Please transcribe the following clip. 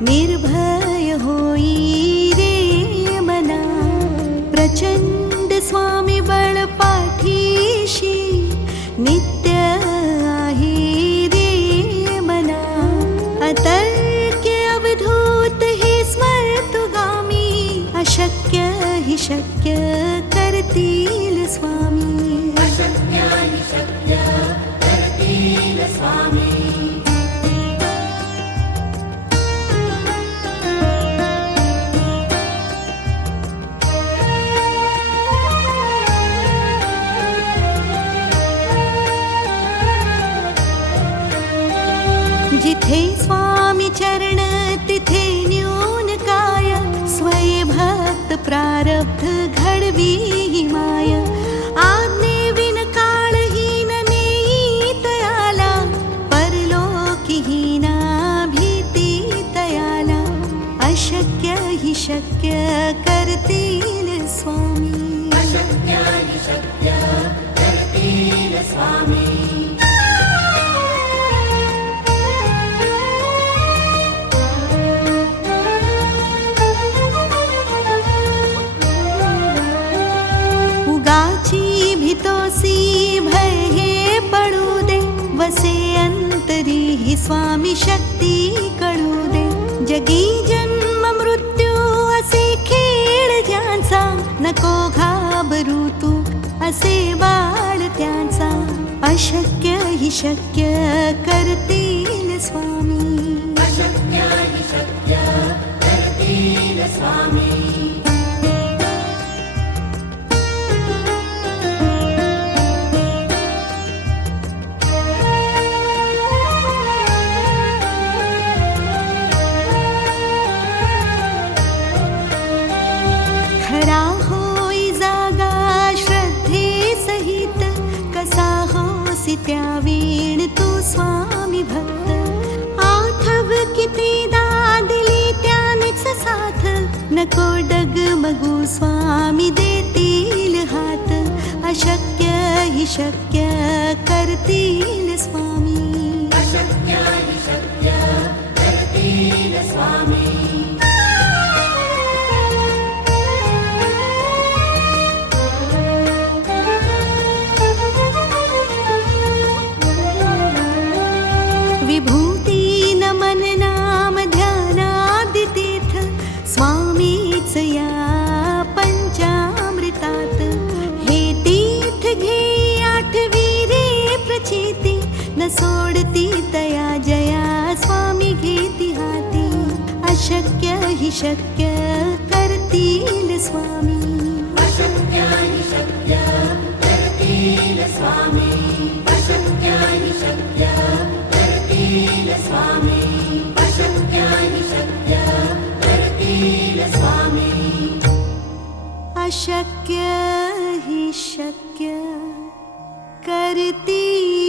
निर्भय होई रे मना, प्रचंड स्वामी बळ पाठीशी नित्य आहे रे मना. अतर्क्य अवधूत हे स्मर्तुगामी, अशक्य हि शक्य करतील स्वामी. अशक्य हि शक्य करतील स्वामी. जिथे स्वामी चरण तिथे न्यून काय, स्वय भक्त प्रारब्ध घडवी ही माय. आज्ञेविन काळहीन नेई तयाला, परलोकीहीना भीती तयाला. अशक्य हि शक्य करतील स्वामी. अशक्य हि शक्य करतील स्वामी. उगाची भीतोसी भय हे पडू दे, वसे अंतरी ही स्वामी शक्ती कळू दे. जगी जन्म मृत्यू असे खेळ ज्यांचा, नको घाबरू तू असे बाळ त्यांचा. अशक्य हि शक्य करतील स्वामी. अशक्य हि शक्य करतील स्वामी. खरा होई जागा श्रद्धे सहित, कसा होसी त्या वीण तू स्वामी भक्त. आठव कितीदा दिली त्यानेच साथ, नको डगमगू स्वामी देतील हात. अशक्य हि शक्य करतील स्वामी. अशक्य हि शक्य करतील स्वामी. विभूती नमन नाम ध्यानादितीर्थ, स्वामीच या पंचामृतात. हे तीर्थ घे आठवी रे प्रचिती, न सोडती तया जया स्वामी घेती हाती. अशक्य हि शक्य करतील स्वामी. अशक्य हि शक्य करतील स्वामी. अशक्य हि शक्य करतील स्वामी. अशक्य हि शक्य करतील स्वामी. अशक्य हि शक्य करतील